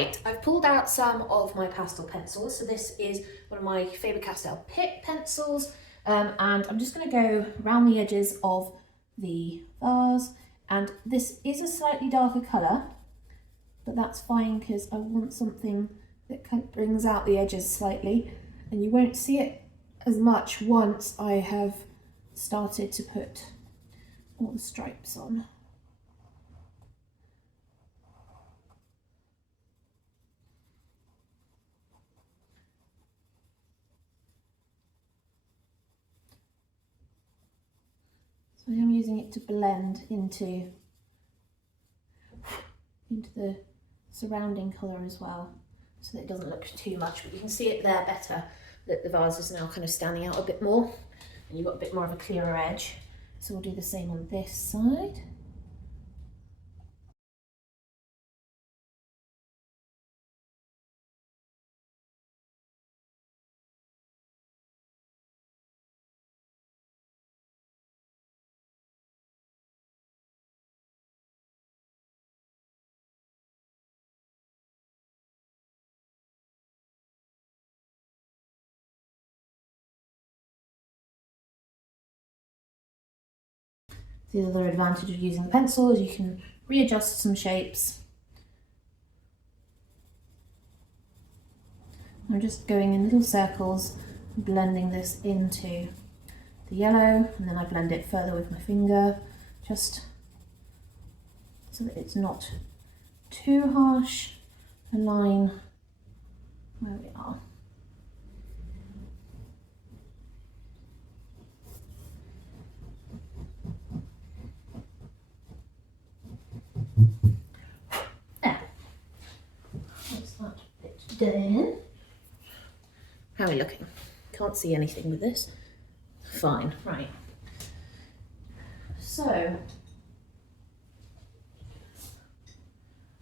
Right, I've pulled out some of my pastel pencils. So this is one of my favourite Pastel Pick pencils. And I'm just going to go around the edges of the vase. And this is a slightly darker colour, but that's fine because I want something that kind of brings out the edges slightly. And you won't see it as much once I have started to put all the stripes on. So I'm using it to blend into the surrounding colour as well, so that it doesn't look too much, but you can see it there better, that the vase is now kind of standing out a bit more, and you've got a bit more of a clearer edge. So we'll do the same on this side. The other advantage of using the pencil is you can readjust some shapes. I'm just going in little circles, blending this into the yellow, and then I blend it further with my finger, just so that it's not too harsh a line where we are. Done. How are we looking? Can't see anything with this. Fine, right. So,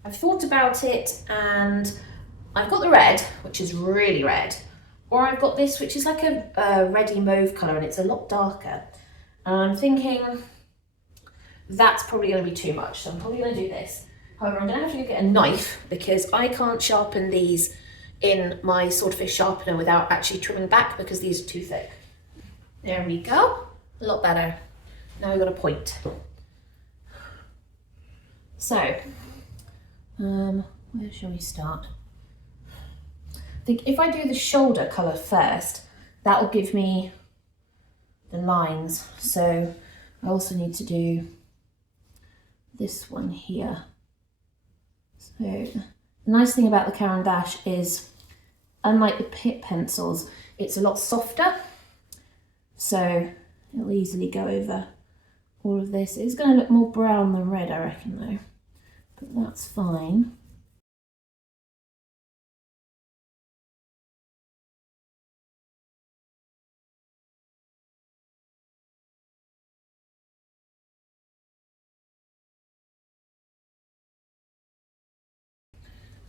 I've thought about it, and I've got the red, which is really red, or I've got this, which is like a reddy mauve colour, and it's a lot darker. And I'm thinking that's probably going to be too much, so I'm probably going to do this. However, I'm going to have to go get a knife because I can't sharpen these in my swordfish sharpener without actually trimming back because these are too thick. There we go, a lot better. Now we've got a point. So, where shall we start? I think if I do the shoulder colour first, that will give me the lines. So I also need to do this one here. So the nice thing about the Caran d'Ache is, unlike the Pitt pencils, it's a lot softer, so it'll easily go over all of this. It's going to look more brown than red, I reckon, though, but that's fine.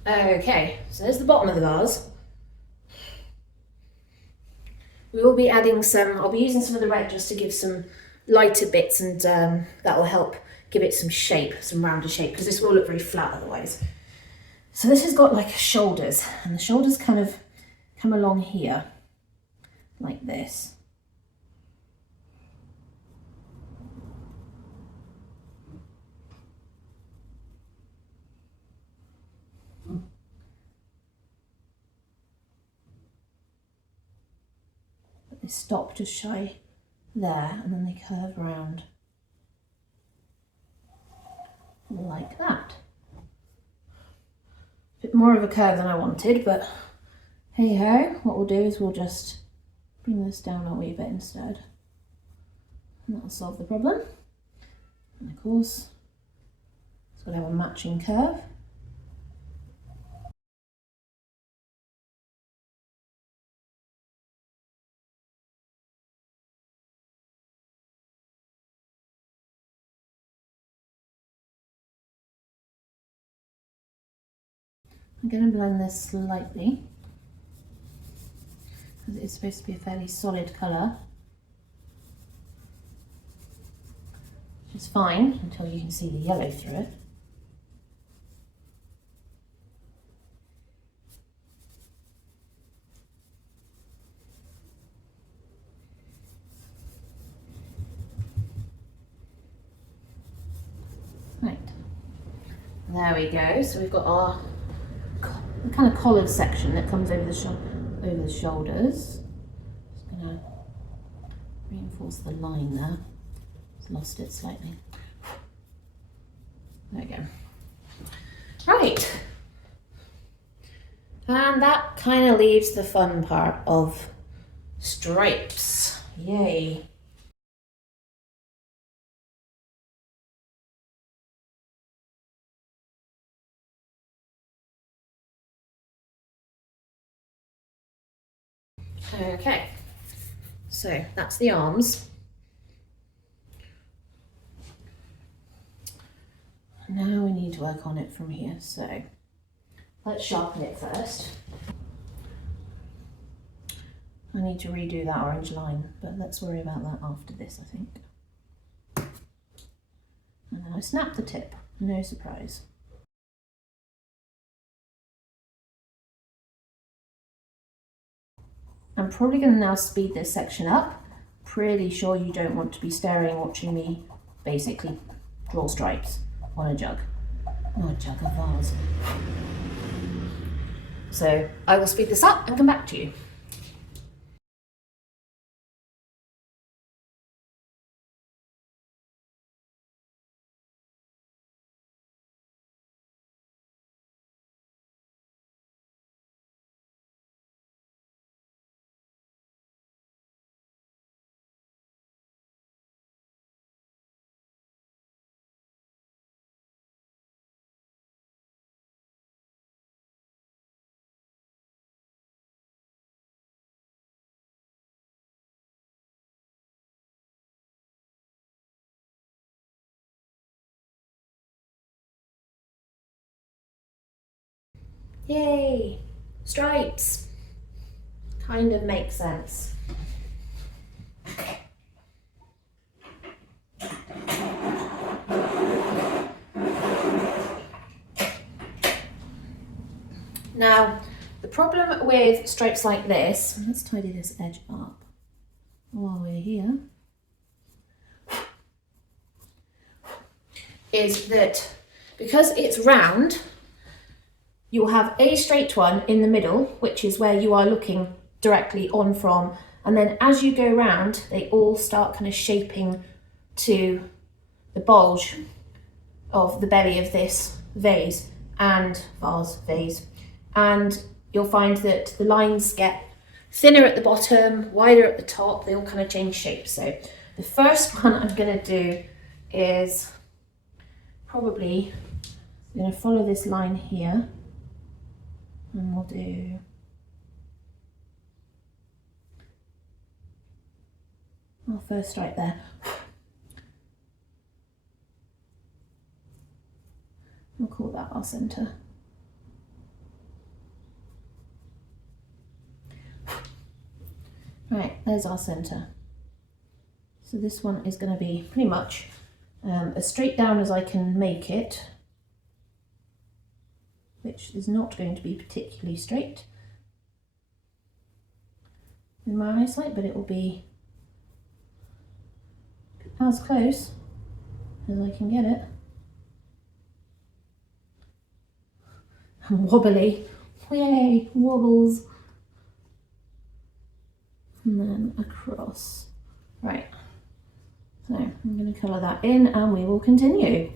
Okay, so there's the bottom of the vase. We will be adding some, I'll be using some of the red just to give some lighter bits, and that will help give it some shape, some rounder shape, because this will look very flat otherwise. So this has got like shoulders, and the shoulders kind of come along here, like this. But they stop just shy there, and then they curve around like that. A bit more of a curve than I wanted, but hey ho, what we'll do is we'll just bring this down a wee bit instead, and that'll solve the problem. And of course, it's got to have a matching curve. I'm going to blend this slightly because it's supposed to be a fairly solid colour, which is fine until you can see the yellow through it. There we go. So we've got our kind of collared section that comes over the shoulders. Just gonna reinforce the line there. Just lost it slightly. There we go. Right. And that kind of leaves the fun part of stripes. Yay. Okay, so that's the arms. Now we need to work on it from here, so let's sharpen it first. I need to redo that orange line, but let's worry about that after this, I think. And then I snap the tip, no surprise. I'm probably going to now speed this section up. Pretty sure you don't want to be staring, watching me basically draw stripes on a jug. Not a jug, a vase. So I will speed this up and come back to you. Yay! Stripes! Kind of makes sense. Now, the problem with stripes like this, let's tidy this edge up while we're here, is that because it's round, you'll have a straight one in the middle, which is where you are looking directly on from, and then as you go round, they all start kind of shaping to the bulge of the belly of this vase, and you'll find that the lines get thinner at the bottom, wider at the top, they all kind of change shape. So the first one I'm going to do is probably going to follow this line here, and we'll do our first stripe there. We'll call that our centre. Right, there's our centre. So this one is going to be pretty much as straight down as I can make it, which is not going to be particularly straight in my eyesight, but it will be as close as I can get it. And wobbly, yay, wobbles. And then across. Right, so I'm going to colour that in and we will continue.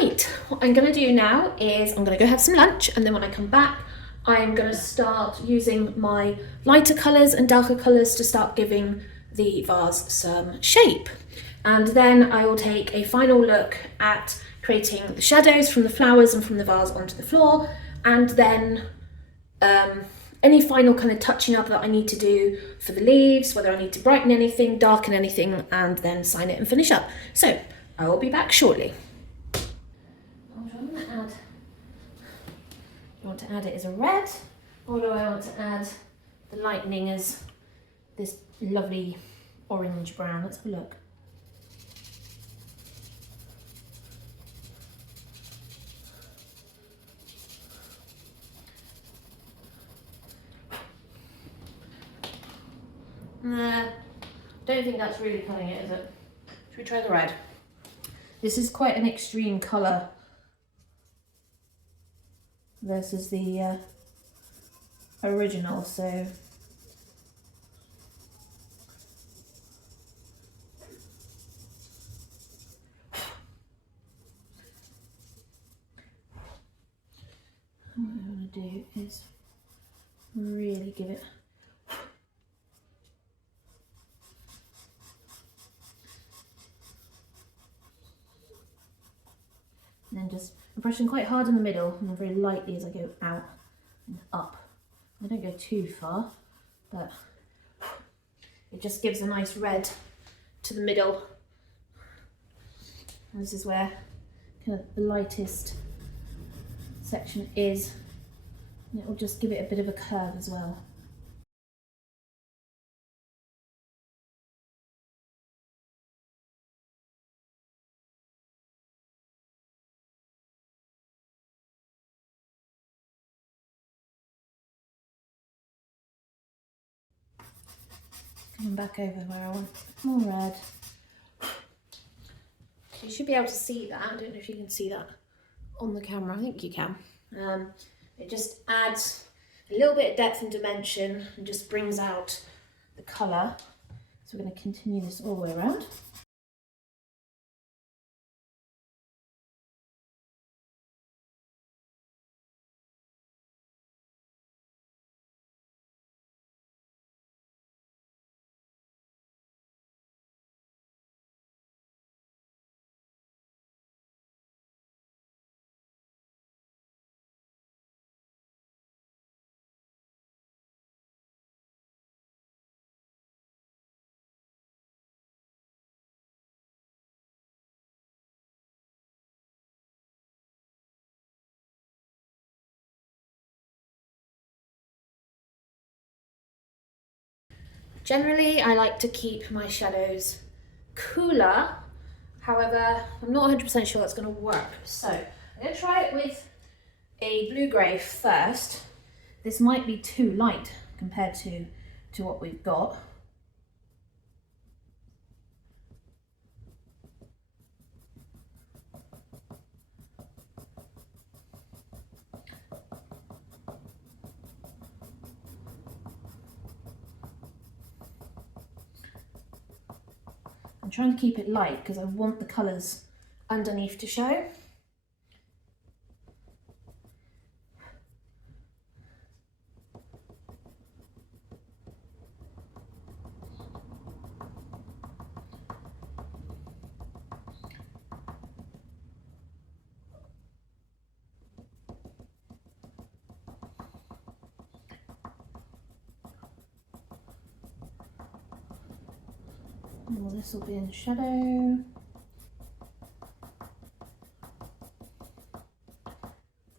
Right, what I'm gonna do now is I'm gonna go have some lunch, and then when I come back, I'm gonna start using my lighter colours and darker colours to start giving the vase some shape. And then I will take a final look at creating the shadows from the flowers and from the vase onto the floor, and then any final kind of touching up that I need to do for the leaves, whether I need to brighten anything, darken anything, and then sign it and finish up. So I will be back shortly. I want to add it as a red, or do I want to add the lightning as this lovely orange brown? Let's have a look. Nah, don't think that's really cutting it, is it? Should we try the red? This is quite an extreme colour versus the original, so what I want to do is really give it and then just I'm brushing quite hard in the middle and then very lightly as I go out and up. I don't go too far, but it just gives a nice red to the middle. And this is where kind of the lightest section is, and it will just give it a bit of a curve as well. Coming back over where I want more red. You should be able to see that. I don't know if you can see that on the camera. I think you can. It just adds a little bit of depth and dimension and just brings out the colour. So we're going to continue this all the way around. Generally, I like to keep my shadows cooler. However, I'm not 100% sure that's going to work. So I'm going to try it with a blue-grey first. This might be too light compared to what we've got. I'm trying to keep it light because I want the colours underneath to show. Well, this will be in shadow.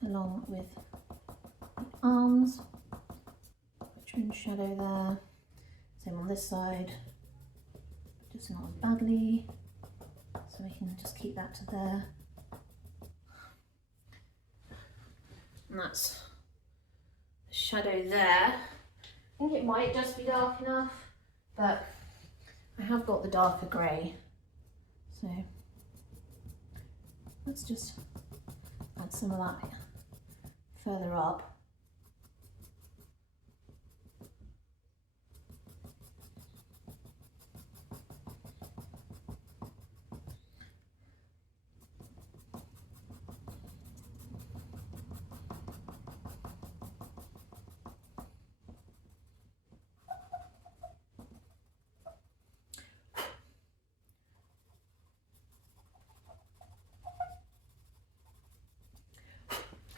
Along with the arms, which are in shadow there. Same on this side, just not as badly. So we can just keep that to there. And that's the shadow there. I think it might just be dark enough, but I have got the darker grey, so let's just add some of that further up.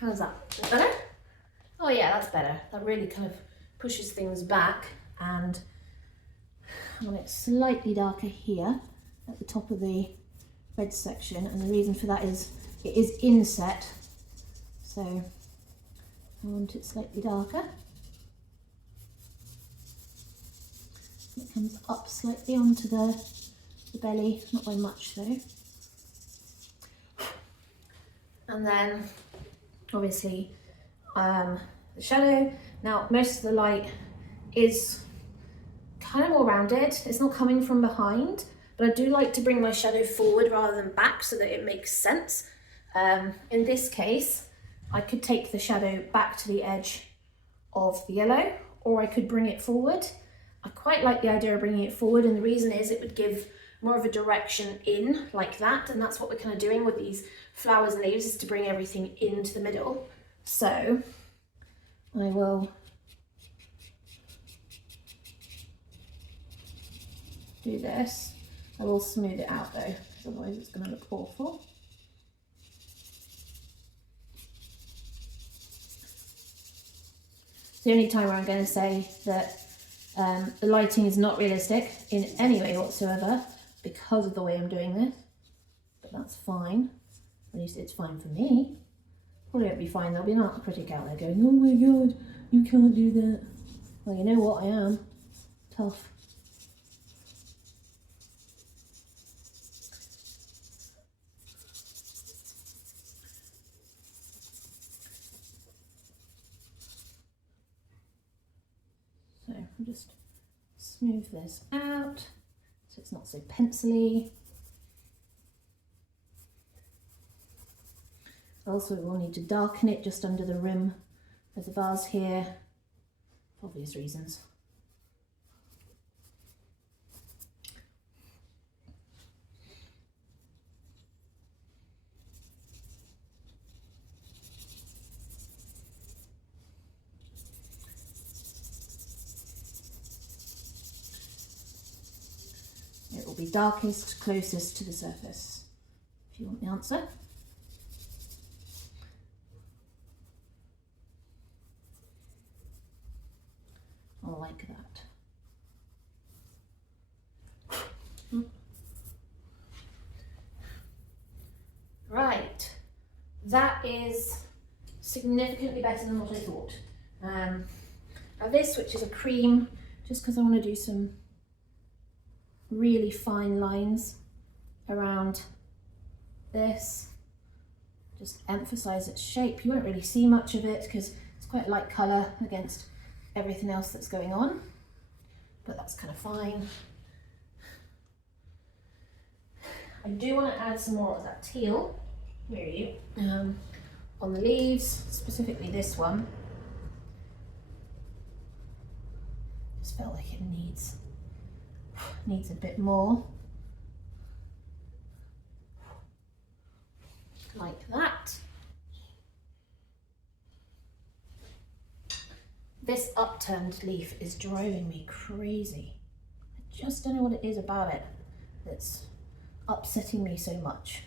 How's that? Is that better? Oh yeah, that's better. That really kind of pushes things back, and I want it slightly darker here at the top of the red section, and the reason for that is it is inset, so I want it slightly darker. It comes up slightly onto the belly, not by much though. And then obviously the shadow. Now most of the light is kind of more rounded, it's not coming from behind, but I do like to bring my shadow forward rather than back so that it makes sense. In this case, I could take the shadow back to the edge of the yellow, or I could bring it forward. I quite like the idea of bringing it forward, and the reason is it would give more of a direction in like that, and that's what we're kind of doing with these flowers and leaves, is to bring everything into the middle. So I will do this. I will smooth it out though, because otherwise it's going to look awful. It's the only time where I'm going to say that the lighting is not realistic in any way whatsoever because of the way I'm doing this, but that's fine. At least it's fine for me. Probably won't be fine. There'll be an art critic out there going, "Oh my god, you can't do that." Well, you know what, I am tough. So I'll just smooth this out so it's not so pencily. Also, we'll need to darken it just under the rim of the vase here, for obvious reasons. It will be darkest closest to the surface, if you want the answer. Like that. Right, that is significantly better than what I thought. Now this, which is a cream, just because I want to do some really fine lines around this, just emphasize its shape. You won't really see much of it because it's quite a light colour against everything else that's going on, but that's kind of fine. I do want to add some more of that teal, where are you, on the leaves, specifically this one. Just felt like it needs a bit more, like that. This upturned leaf is driving me crazy. I just don't know what it is about it that's upsetting me so much.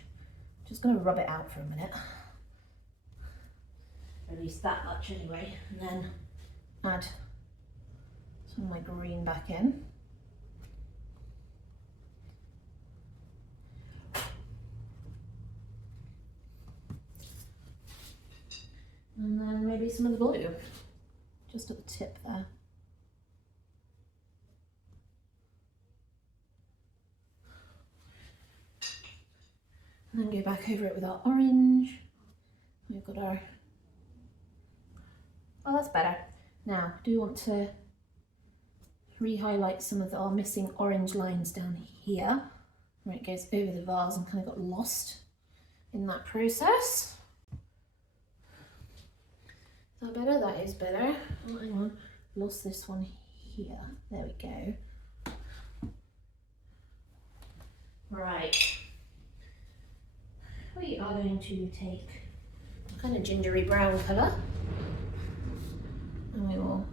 I'm just going to rub it out for a minute. At least that much anyway, and then add some of my green back in. And then maybe some of the blue. Just at the tip there. And then go back over it with our orange. We've got our, oh, that's better. Now, I do want to re-highlight some of our missing orange lines down here, where it goes over the vase and kind of got lost in that process. Is that better? That is better. Oh, hang on, lost this one here. There we go. Right. We are going to take a kind of gingery brown colour, and we will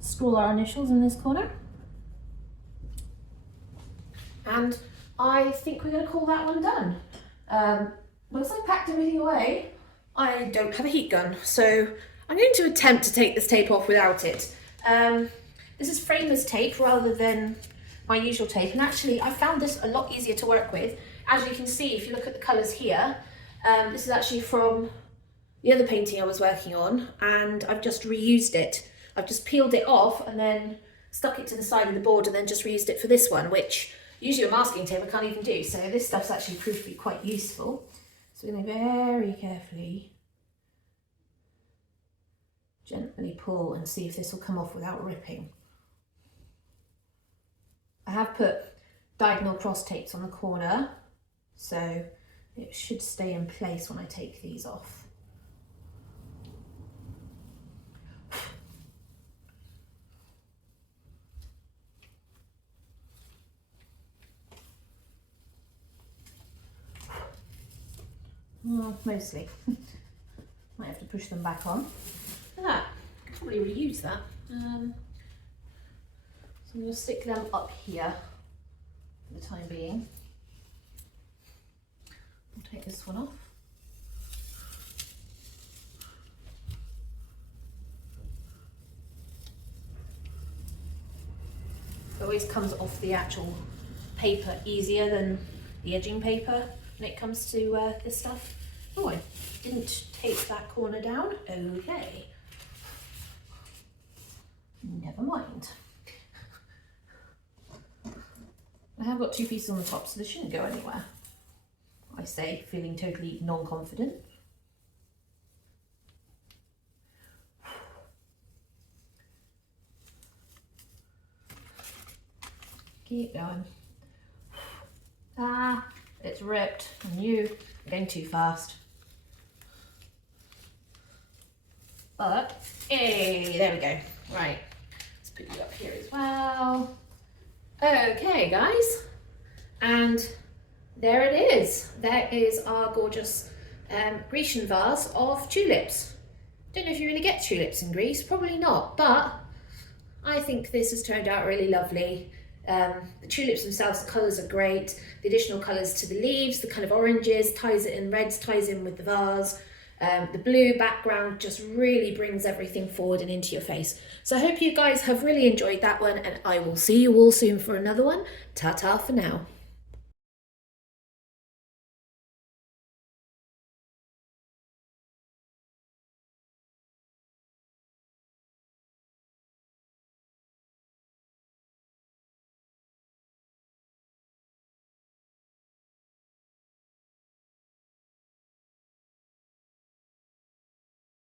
scroll our initials in this corner. And I think we're going to call that one done. Once I packed everything away, I don't have a heat gun, so I'm going to attempt to take this tape off without it. This is framer's tape rather than my usual tape, and actually I found this a lot easier to work with. As you can see, if you look at the colours here, this is actually from the other painting I was working on, and I've just reused it. I've just peeled it off and then stuck it to the side of the board and then just reused it for this one, which usually a masking tape I can't even do, so this stuff's actually proved to be quite useful. So we're going to very carefully, gently pull and see if this will come off without ripping. I have put diagonal cross tapes on the corner, so it should stay in place when I take these off. Well, mostly. Might have to push them back on. Look at that. I could probably reuse that. So I'm going to stick them up here for the time being. I'll take this one off. It always comes off the actual paper easier than the edging paper when it comes to this stuff. Oh, I didn't tape that corner down. Okay. Never mind. I have got two pieces on the top, so they shouldn't go anywhere. I say, feeling totally non-confident. Keep going. Ah, it's ripped. I knew I'm going too fast. But, hey, there we go. Right, let's put you up here as well. Okay, guys, and there it is. There is our gorgeous Grecian vase of tulips. Don't know if you really get tulips in Greece, probably not, but I think this has turned out really lovely. The tulips themselves, the colours are great. The additional colours to the leaves, the kind of oranges, ties it in, reds ties in with the vase. The blue background just really brings everything forward and into your face. So I hope you guys have really enjoyed that one, and I will see you all soon for another one. Ta-ta for now.